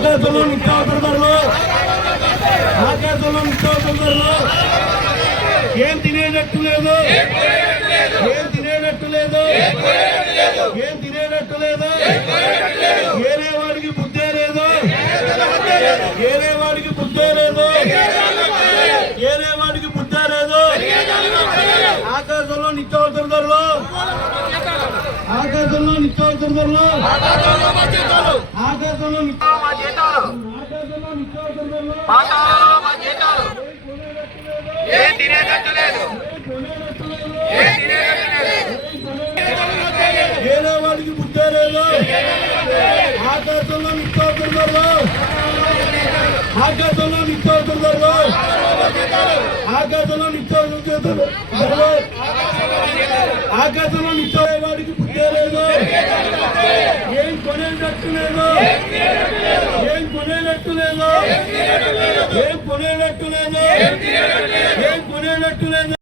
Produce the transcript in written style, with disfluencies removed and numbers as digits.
ఆకాశంలో నిత్యావసర ధరలు, ఆకాశంలో నిత్యావసర ధరలు. ఏం తినేటట్టు లేదు, ఏం తినేటట్టు లేదు, ఏం తినేటట్టు లేదు. ఏరే వాడికి బుద్ధే లేదు, ఏరే వాడికి బుద్ధే లేదు, ఏరే వాడికి బుద్ధే లేదు. ఆకాశంలో నిత్యావసర ధరలు, ఆకాశంలో నిత్యావసర ధరలు, ఆకాశంలో నిత్యావసర ఏరే వాడికి బుద్ధే లేదు. ఆకాశంలో నిత్యావసర ధరలు, ఆకాశంలో నిత్యావసర ధరలు, ఆకాశంలో నిత్యావసర ధరలు, ఆకాశంలో నిత్యావసర వాడికి బుద్ధే లేదు. ఏం కొనేటట్టు లేదు, ఏం కొనేటట్టు లేదు, ఏం కొనేటట్టు లేదు, ఏం కొనేటట్టు లేదు.